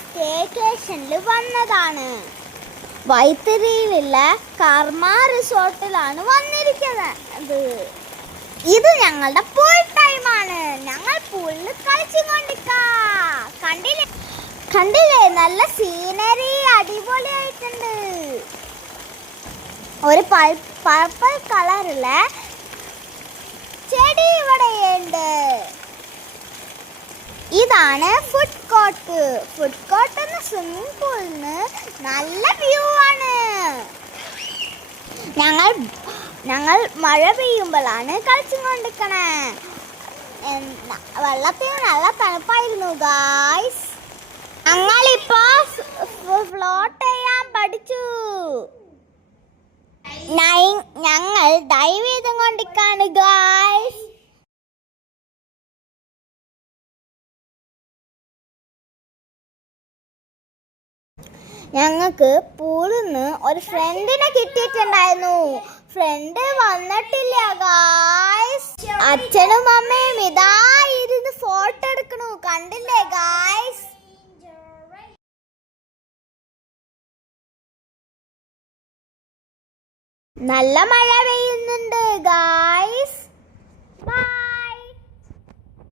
സ്റ്റേക്കേഷനിൽ വന്നതാണ്. വൈത്തിരിയിലുള്ള കർമ്മ റിസോർട്ടിലാണ് വന്നിരിക്കുന്നത്. ഇത് ഞങ്ങളുടെ പൂൾ ടൈമാണ്. ഞങ്ങൾ പൂളിൽ കളിച്ചുകൊണ്ടിരിക്കാം. കണ്ടില്ലേ നല്ല സീനറി, അടിപൊളിയായിട്ടുണ്ട്. ഒരു പർപ്പിൾ കളറുള്ള ചെടി ഇവിടെയുണ്ട്. ഇതാണ് ഫുഡ് കോർട്ട്. ഫുഡ് കോർട്ട് എന്ന സ്വിമ്മിംഗ് പൂളിന് നല്ല വ്യൂ ആണ്. ഞങ്ങൾ മഴ പെയ്യുമ്പോഴാണ് കളിച്ചുകൊണ്ടിരിക്കണേ. വെള്ളത്തിന് നല്ല തണുപ്പായിരുന്നു ഗായ്സ്. ഞങ്ങളിപ്പോ ഫ്ലോട്ട് ചെയ്യാൻ പഠിച്ചു. ഞങ്ങൾ ഡൈവ് ചെയ്തുകൊണ്ടിരിക്കാണ് ഗായ്സ്. ഞങ്ങൾക്ക് പൂളിൽ നിന്ന് ഒരു ഫ്രണ്ടിനെ കിട്ടിയിട്ടുണ്ടായിരുന്നു. ഫ്രണ്ട് വന്നിട്ടില്ല ഗായ്സ്. അച്ഛനും അമ്മയും ഇതാ ഇരുന്ന് ഫോട്ടോ എടുക്കണു. കണ്ടില്ലേ ഗായ്സ്? നല്ല മഴ പെയ്യുന്നുണ്ട് ഗായ്സ്. ബൈ.